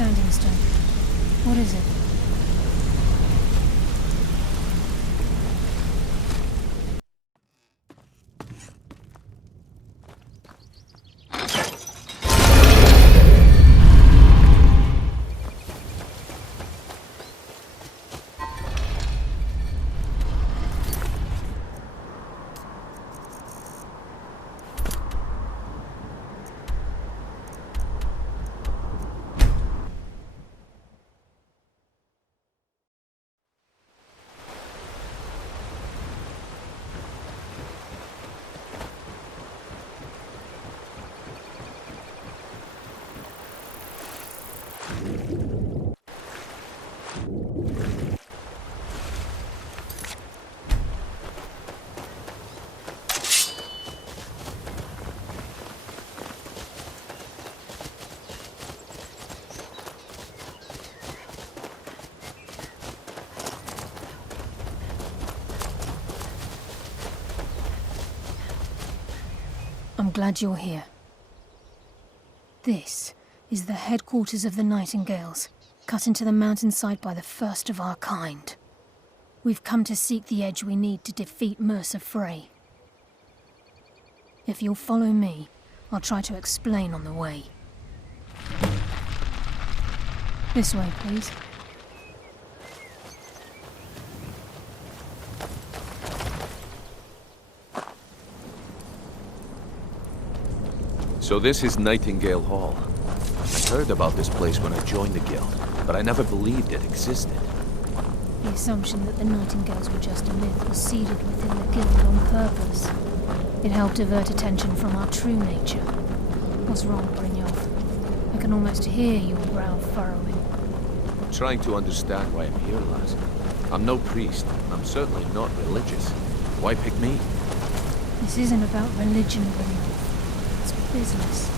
standing stone. What is it? I'm glad you're here. This is the headquarters of the Nightingales, cut into the mountainside by the first of our kind. We've come to seek the edge we need to defeat Mercer Frey. If you'll follow me, I'll try to explain on the way. This way, please. So this is Nightingale Hall. I heard about this place when I joined the guild, but I never believed it existed. The assumption that the Nightingales were just a myth was seeded within the guild on purpose. It helped divert attention from our true nature. What's wrong, Brynjolf? I can almost hear your brow furrowing. I'm trying to understand why I'm here, lass. I'm no priest, and I'm certainly not religious. Why pick me? This isn't about religion, Brynjolf. It's business.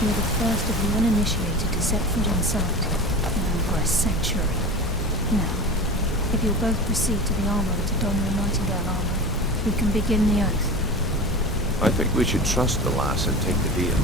You're the first of the uninitiated to set foot inside in over a century. Now, if you'll both proceed to the armory to don your Nightingale armor, we can begin the oath. I think we should trust the lass and take the deal.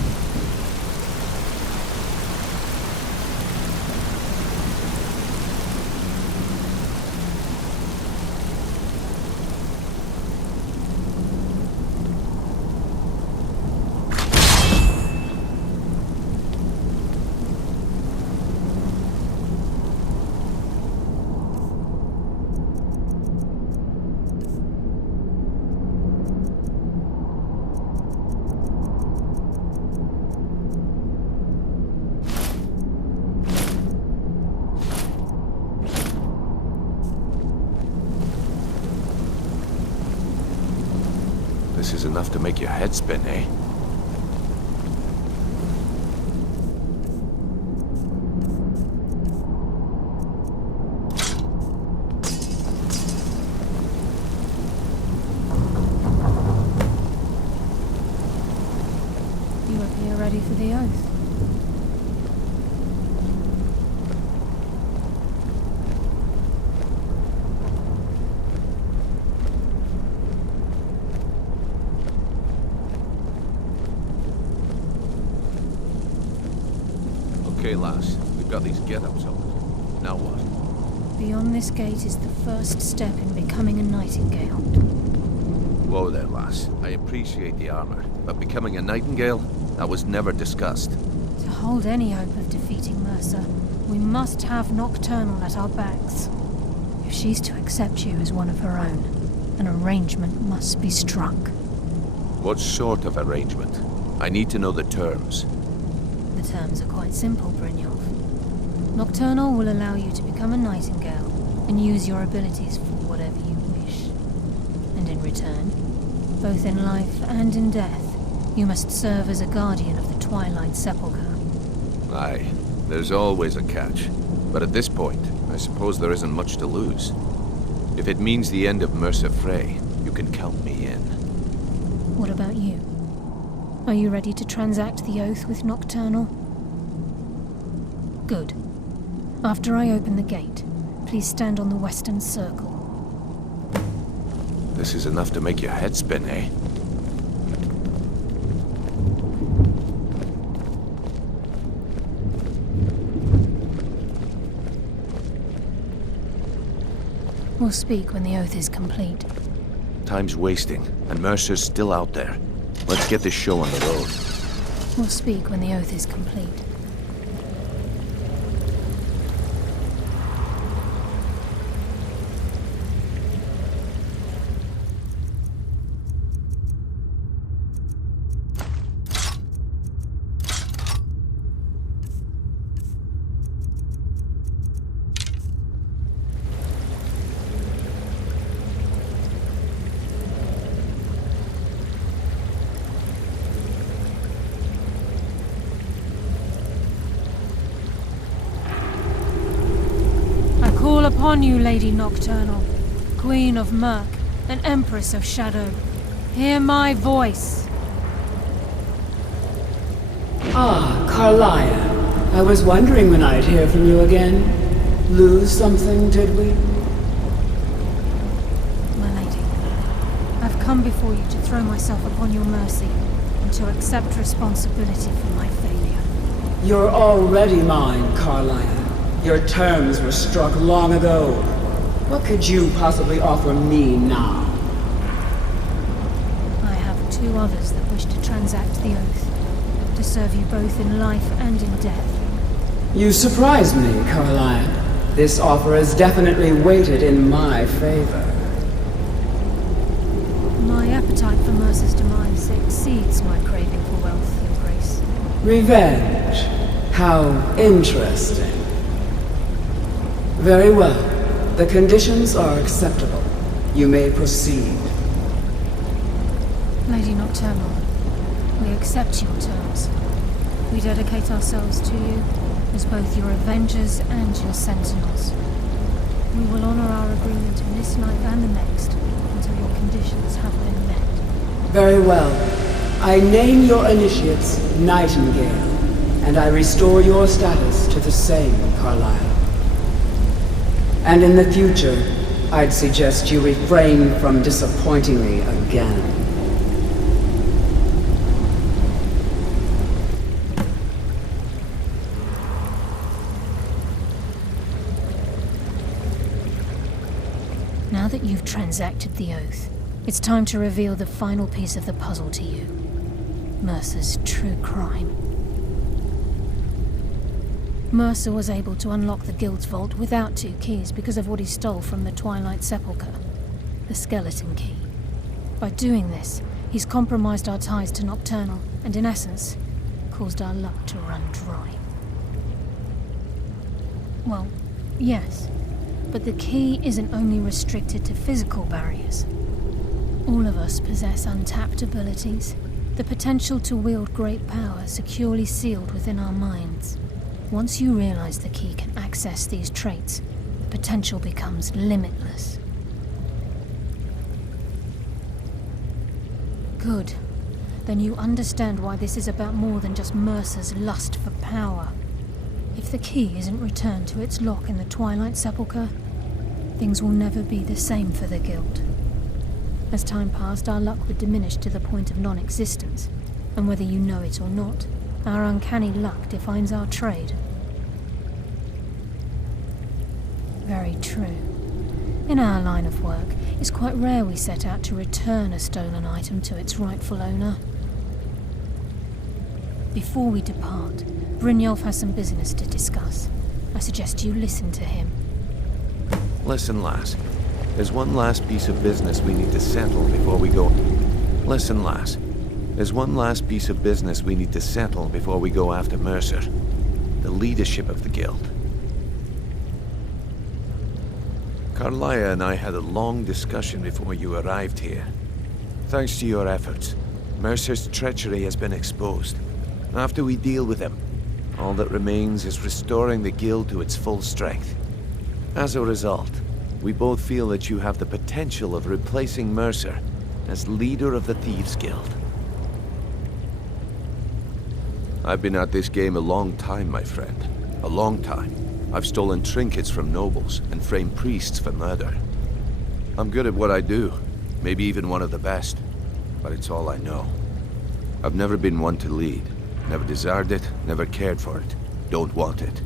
This is enough to make your head spin, eh? You appear ready for the oath. Okay, lass. We've got these get-ups on. Now what? Beyond this gate is the first step in becoming a Nightingale. Whoa there, lass. I appreciate the armor, but becoming a Nightingale? That was never discussed. To hold any hope of defeating Mercer, we must have Nocturnal at our backs. If she's to accept you as one of her own, an arrangement must be struck. What sort of arrangement? I need to know the terms. The terms are quite simple, Brynjolf. Nocturnal will allow you to become a Nightingale and use your abilities for whatever you wish. And in return, both in life and in death, you must serve as a guardian of the Twilight Sepulchre. Aye, there's always a catch. But at this point, I suppose there isn't much to lose. If it means the end of Mercer Frey, you can count me in. What about you? Are you ready to transact the oath with Nocturnal? Good. After I open the gate, please stand on the western circle. This is enough to make your head spin, eh? We'll speak when the oath is complete. Time's wasting, and Mercer's still out there. Let's get this show on the road. We'll speak when the oath is complete. Call upon you, Lady Nocturnal, Queen of Murk, and Empress of Shadow. Hear my voice. Ah, Carlia. I was wondering when I'd hear from you again. Lose something, did we? My lady, I've come before you to throw myself upon your mercy and to accept responsibility for my failure. You're already mine, Carlia. Your terms were struck long ago. What could you possibly offer me now? I have two others that wish to transact the oath, to serve you both in life and in death. You surprise me, Carlia. This offer is definitely weighted in my favor. My appetite for Mercer's demise exceeds my craving for wealth, Your Grace. Revenge. How interesting. Very well. The conditions are acceptable. You may proceed. Lady Nocturnal, we accept your terms. We dedicate ourselves to you as both your avengers and your sentinels. We will honor our agreement in this life and the next until your conditions have been met. Very well. I name your initiates Nightingale, and I restore your status to the same, Carlisle. And in the future, I'd suggest you refrain from disappointing me again. Now that you've transacted the oath, it's time to reveal the final piece of the puzzle to you. Mercer's true crime. Mercer was able to unlock the Guild's vault without 2 keys because of what he stole from the Twilight Sepulchre, the skeleton key. By doing this, he's compromised our ties to Nocturnal, and in essence, caused our luck to run dry. Well, yes, but the key isn't only restricted to physical barriers. All of us possess untapped abilities, the potential to wield great power securely sealed within our minds. Once you realize the key can access these traits, the potential becomes limitless. Good. Then you understand why this is about more than just Mercer's lust for power. If the key isn't returned to its lock in the Twilight Sepulchre, things will never be the same for the Guild. As time passed, our luck would diminish to the point of non-existence, and whether you know it or not, our uncanny luck defines our trade. Very true. In our line of work, it's quite rare we set out to return a stolen item to its rightful owner. Before we depart, Brynjolf has some business to discuss. I suggest you listen to him. Listen, lass. There's one last piece of business we need to settle before we go... Listen, lass. There's one last piece of business we need to settle before we go after Mercer. The leadership of the Guild. Carlia and I had a long discussion before you arrived here. Thanks to your efforts, Mercer's treachery has been exposed. After we deal with him, all that remains is restoring the Guild to its full strength. As a result, we both feel that you have the potential of replacing Mercer as leader of the Thieves Guild. I've been at this game a long time, my friend. A long time. I've stolen trinkets from nobles and framed priests for murder. I'm good at what I do, maybe even one of the best, but it's all I know. I've never been one to lead, never desired it, never cared for it, don't want it.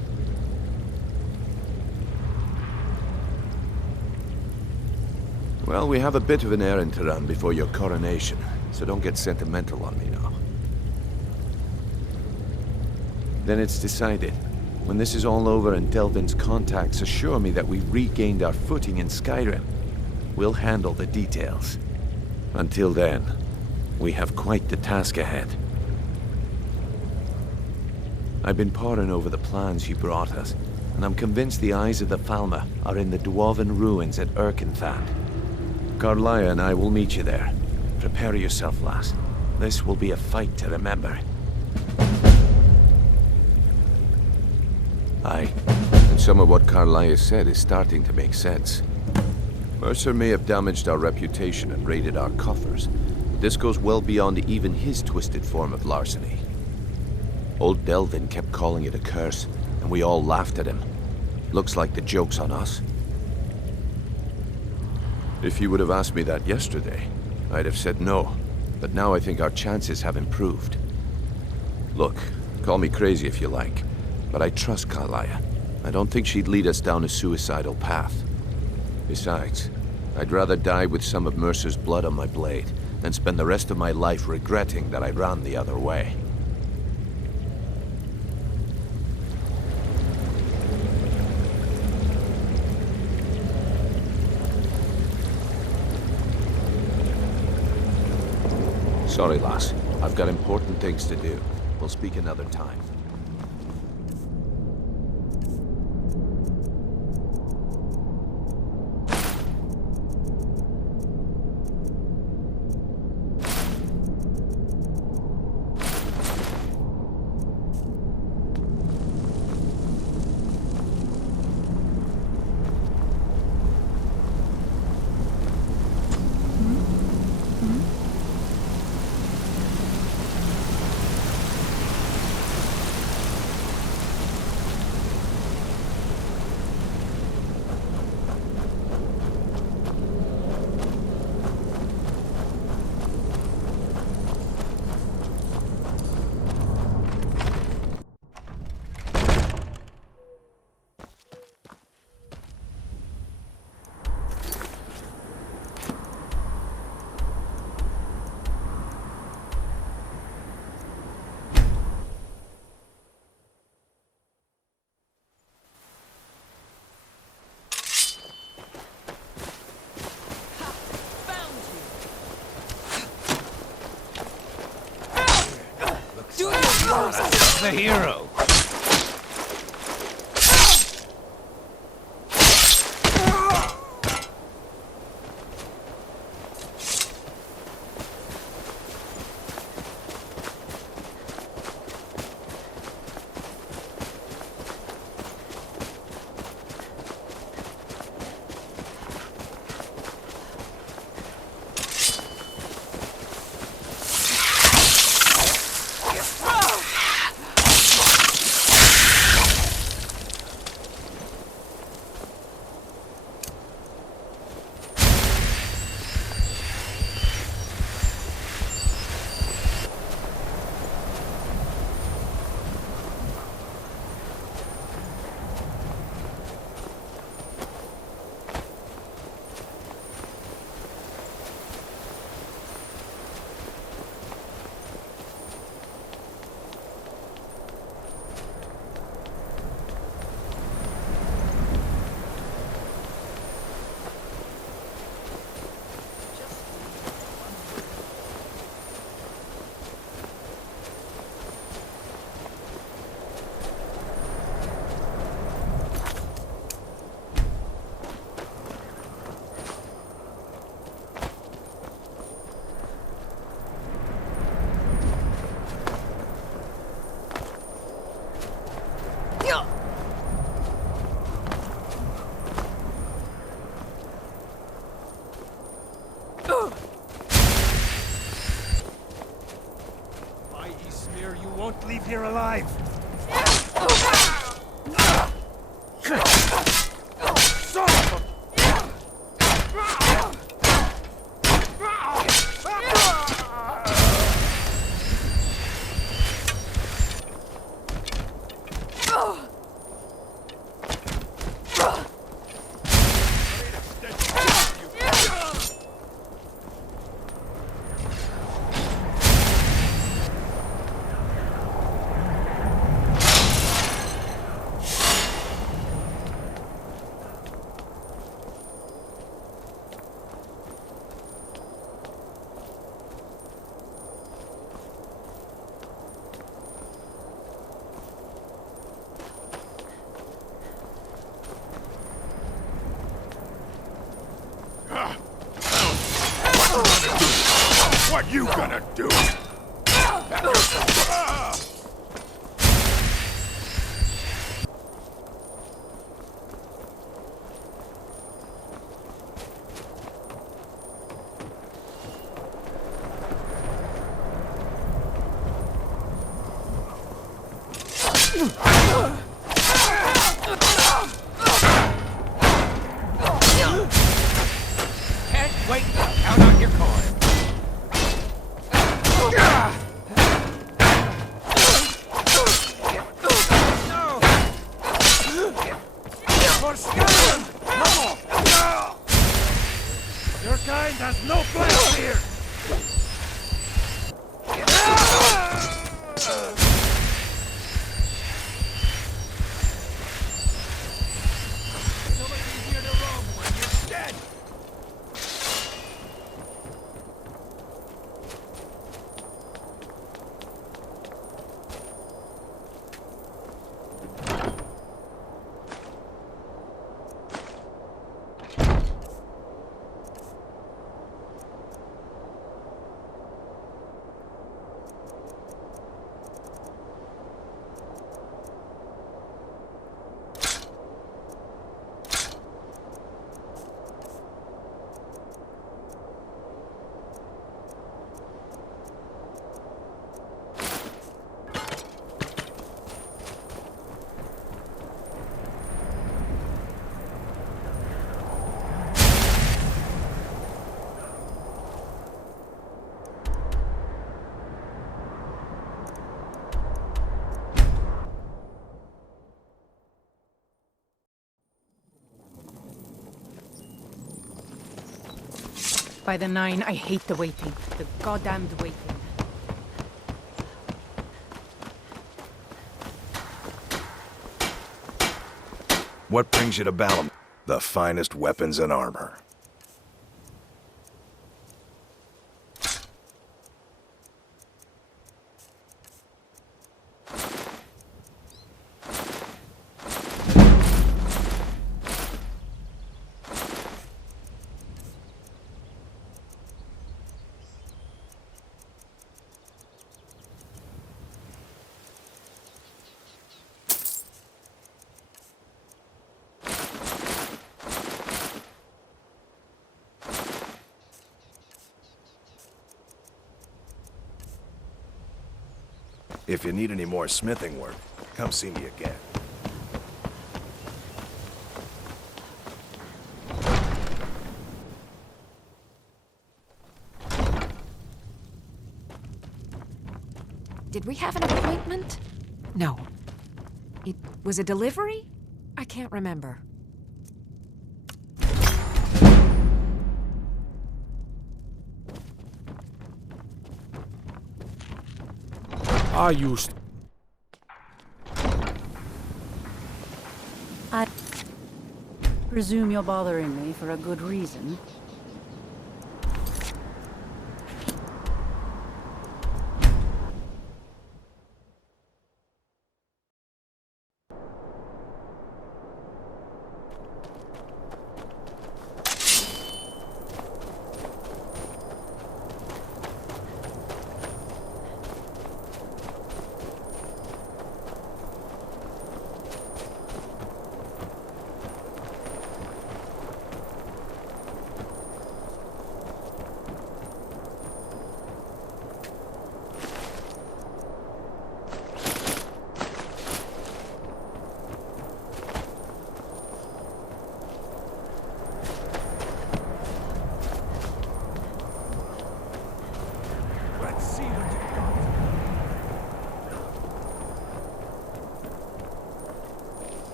Well, we have a bit of an errand to run before your coronation, so don't get sentimental on me now. Then it's decided. When this is all over and Delvin's contacts assure me that we've regained our footing in Skyrim, we'll handle the details. Until then, we have quite the task ahead. I've been poring over the plans you brought us, and I'm convinced the eyes of the Falmer are in the dwarven ruins at Erkenthand. Carlia and I will meet you there. Prepare yourself, lass. This will be a fight to remember. Aye, and some of what Carlia said is starting to make sense. Mercer may have damaged our reputation and raided our coffers, but this goes well beyond even his twisted form of larceny. Old Delvin kept calling it a curse, and we all laughed at him. Looks like the joke's on us. If you would have asked me that yesterday, I'd have said no, but now I think our chances have improved. Look, call me crazy if you like, but I trust Carlia. I don't think she'd lead us down a suicidal path. Besides, I'd rather die with some of Mercer's blood on my blade than spend the rest of my life regretting that I ran the other way. Sorry, lass. I've got important things to do. We'll speak another time. The hero. You won't leave here alive. What you gonna do? Can't wait to count on your coin. No! For Skyrim! No! Your kind has no place here! So much easier to roam when you're dead! By the nine, I hate the waiting. The goddamned waiting. What brings you to Balam? The finest weapons and armor. If you need any more smithing work, come see me again. Did we have an appointment? No. It was a delivery? I can't remember. I used... I presume you're bothering me for a good reason.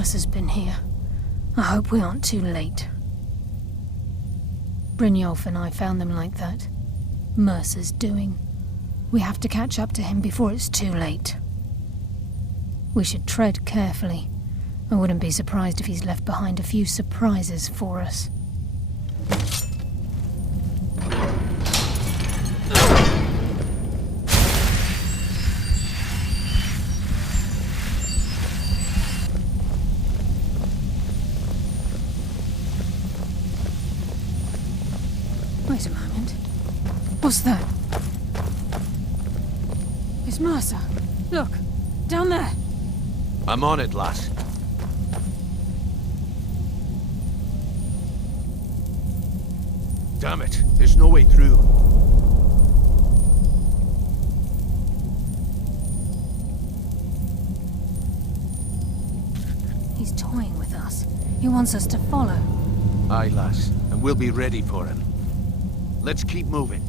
Mercer's been here. I hope we aren't too late. Brynjolf and I found them like that. Mercer's doing. We have to catch up to him before it's too late. We should tread carefully. I wouldn't be surprised if he's left behind a few surprises for us. Wait a moment. What's that? It's Mercer. Look, down there. I'm on it, lass. Damn it, there's no way through. He's toying with us. He wants us to follow. Aye, lass, and we'll be ready for him. Let's keep moving.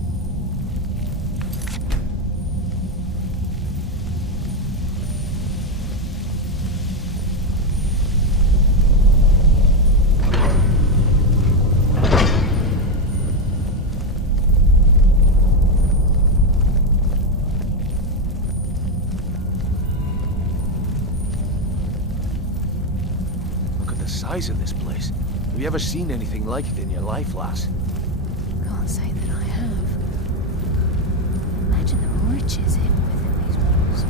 Look at the size of this place. Have you ever seen anything like it in your life, lass? Can't say that I have. Imagine the riches hidden within these walls.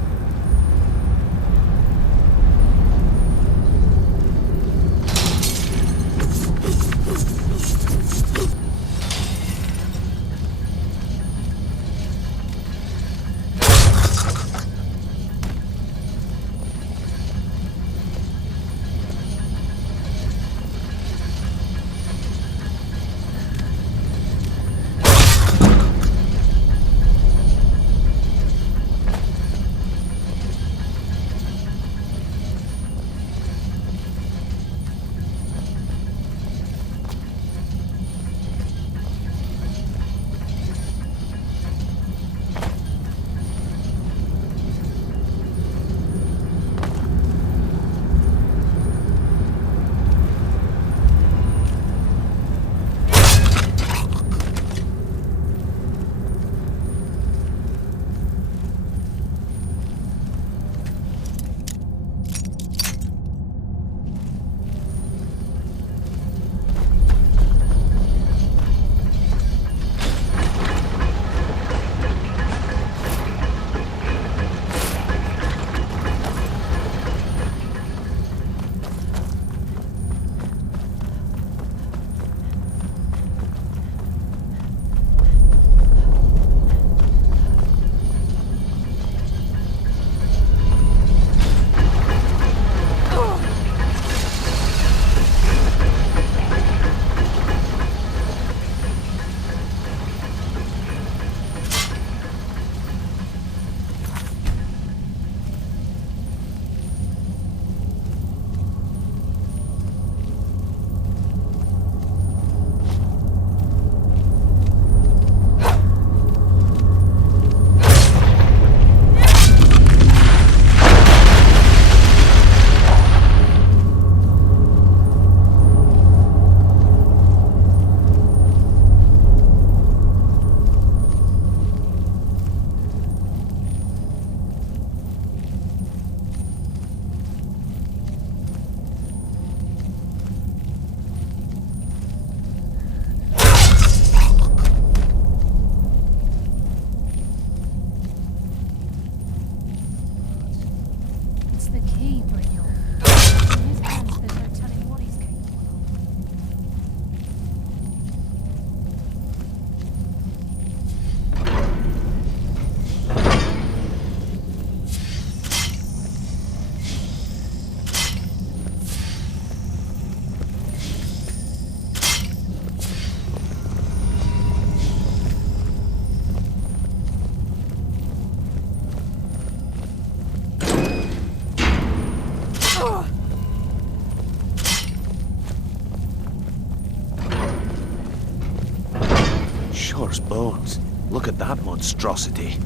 Shore's bones. Look at that monstrosity.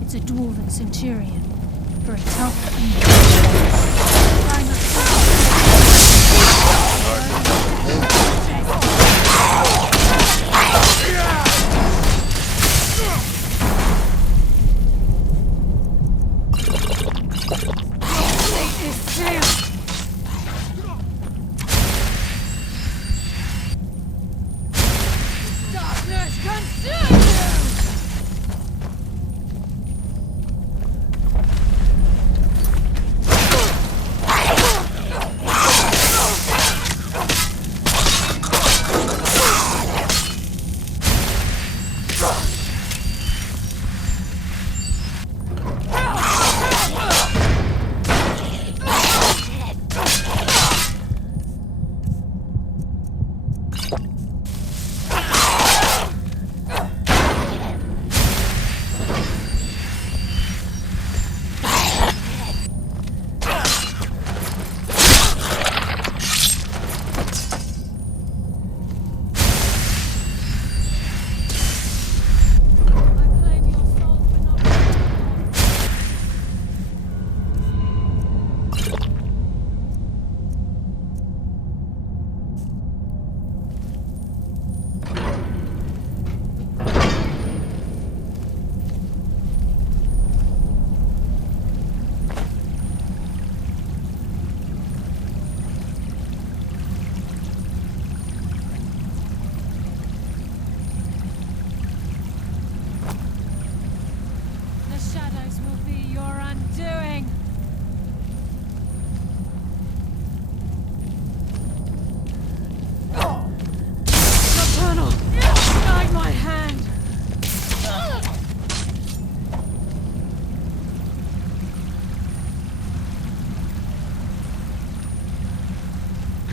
It's a dwarven centurion. For a tough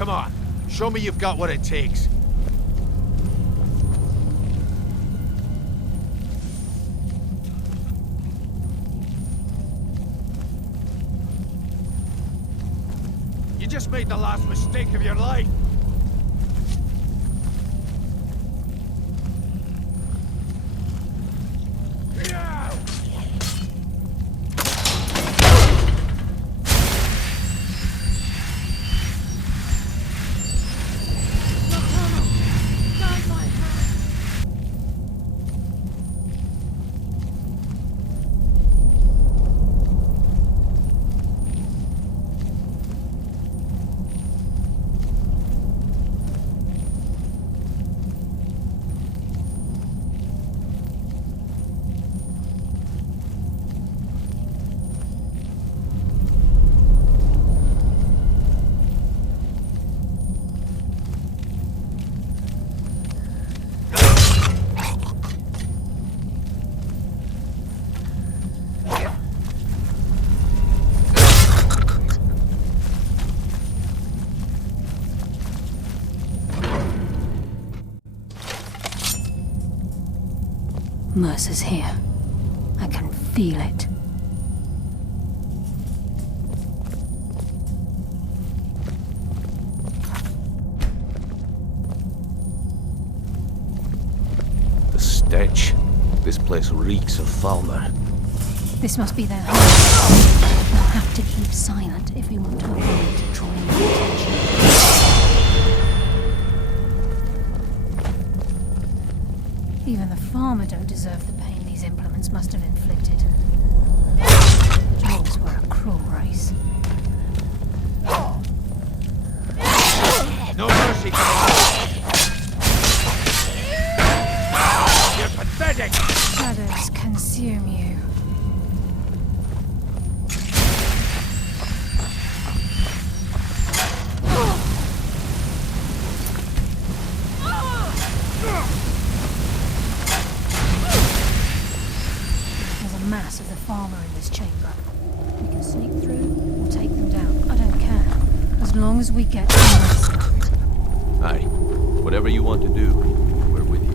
Come on, show me you've got what it takes. You just made the last mistake of your life. Mercer's here. I can feel it. The stench. This place reeks of Falmer. This must be their home. We'll have to keep silent if we want to avoid drawing their attention. Even the farmer don't deserve the pain these implements must have inflicted. Dwarves were a cruel race. No mercy coming. You're pathetic! Shadows consume you. Mass of the farmer in this chamber. We can sneak through or take them down. I don't care. As long as we get to Mercer. Aye. Whatever you want to do, we're with you.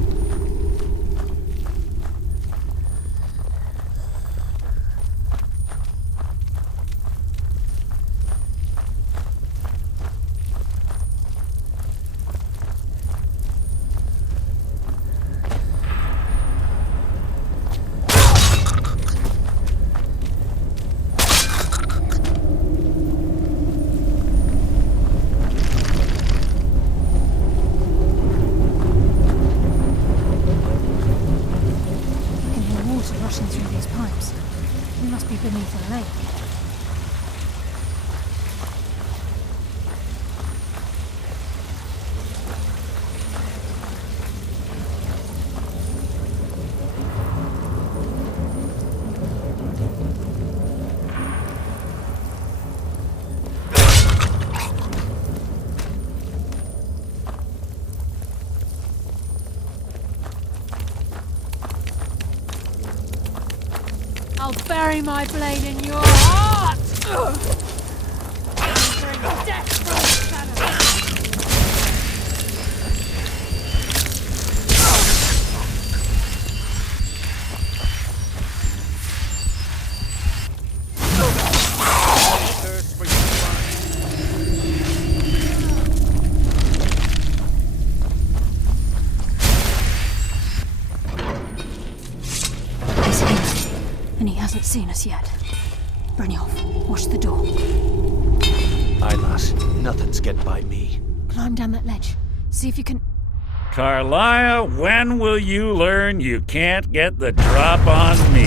Rushing through these pipes. We must be beneath a lake. I'll bury my blade in your heart! Bring death from the shadows! And he hasn't seen us yet. Brynjolf, watch the door. Aye, lass. Nothing's get by me. Climb down that ledge. See if you can... Carlia, when will you learn you can't get the drop on me?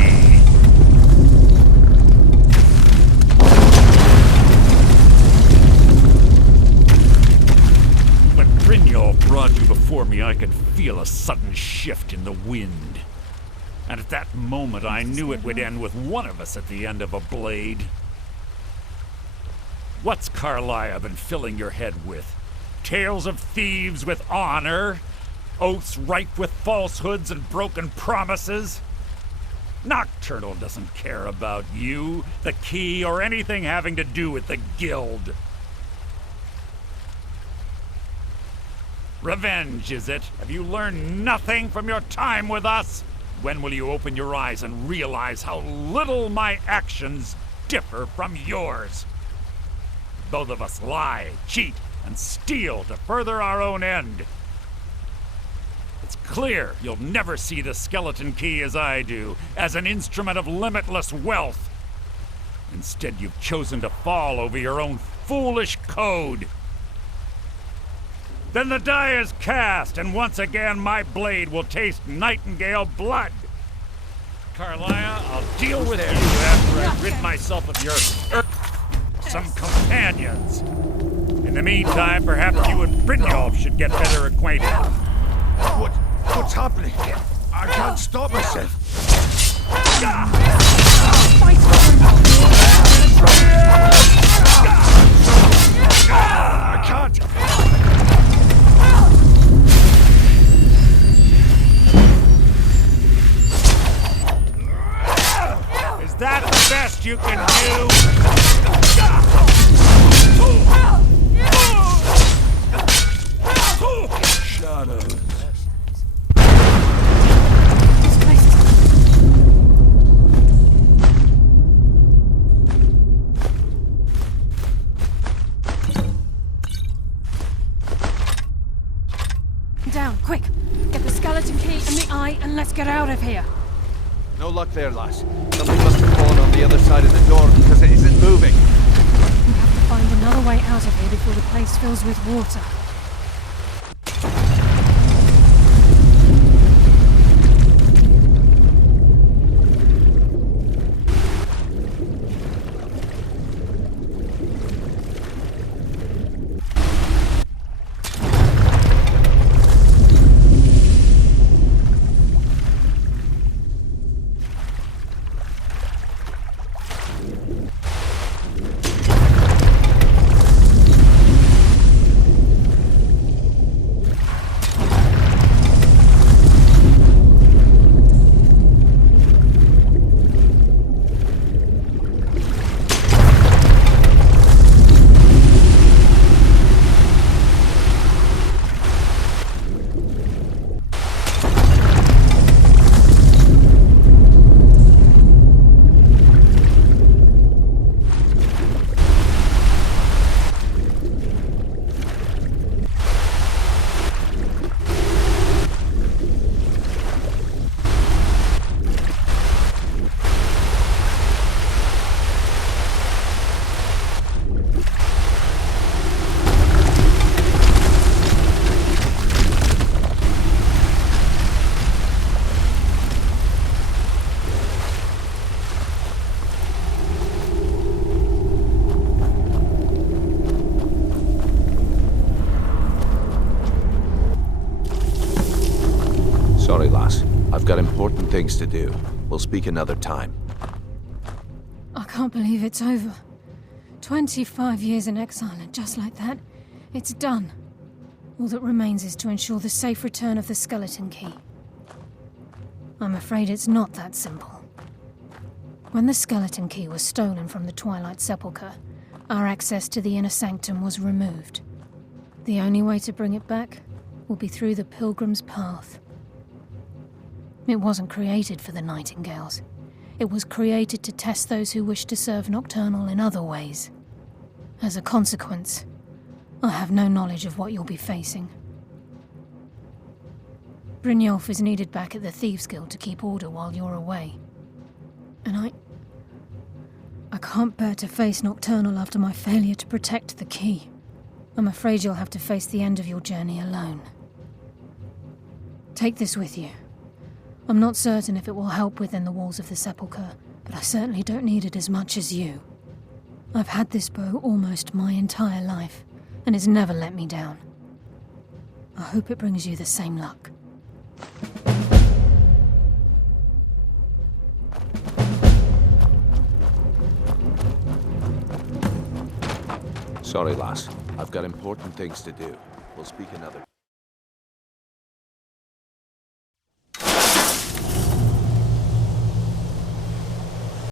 When Brynjolf brought you before me, I could feel a sudden shift in the wind. And at that moment, I knew it would end with one of us at the end of a blade. What's Carlia been filling your head with? Tales of thieves with honor? Oaths ripe with falsehoods and broken promises? Nocturnal doesn't care about you, the key, or anything having to do with the guild. Revenge, is it? Have you learned nothing from your time with us? When will you open your eyes and realize how little my actions differ from yours? Both of us lie, cheat, and steal to further our own end. It's clear you'll never see the skeleton key as I do, as an instrument of limitless wealth. Instead, you've chosen to fall over your own foolish code. Then the die is cast, and once again my blade will taste Nightingale blood. Carlia, I'll deal with you after I rid myself of your some companions. In the meantime, perhaps you and Brynjolf should get better acquainted. What's happening? I can't stop myself. I can't. Is that the best you can do? Shadow. Down, quick! Get the skeleton key and the eye, and let's get out of here! No luck there, lass. Something must have fallen on the other side of the door because it isn't moving. We have to find another way out of here before the place fills with water. Sorry, lass. I've got important things to do. We'll speak another time. I can't believe it's over. 25 years in exile, and just like that, it's done. All that remains is to ensure the safe return of the skeleton key. I'm afraid it's not that simple. When the skeleton key was stolen from the Twilight Sepulchre, our access to the inner sanctum was removed. The only way to bring it back will be through the Pilgrim's Path. It wasn't created for the Nightingales. It was created to test those who wish to serve Nocturnal in other ways. As a consequence, I have no knowledge of what you'll be facing. Brynjolf is needed back at the Thieves Guild to keep order while you're away. And I can't bear to face Nocturnal after my failure to protect the key. I'm afraid you'll have to face the end of your journey alone. Take this with you. I'm not certain if it will help within the walls of the Sepulchre, but I certainly don't need it as much as you. I've had this bow almost my entire life, and it's never let me down. I hope it brings you the same luck. Sorry, lass. I've got important things to do. We'll speak another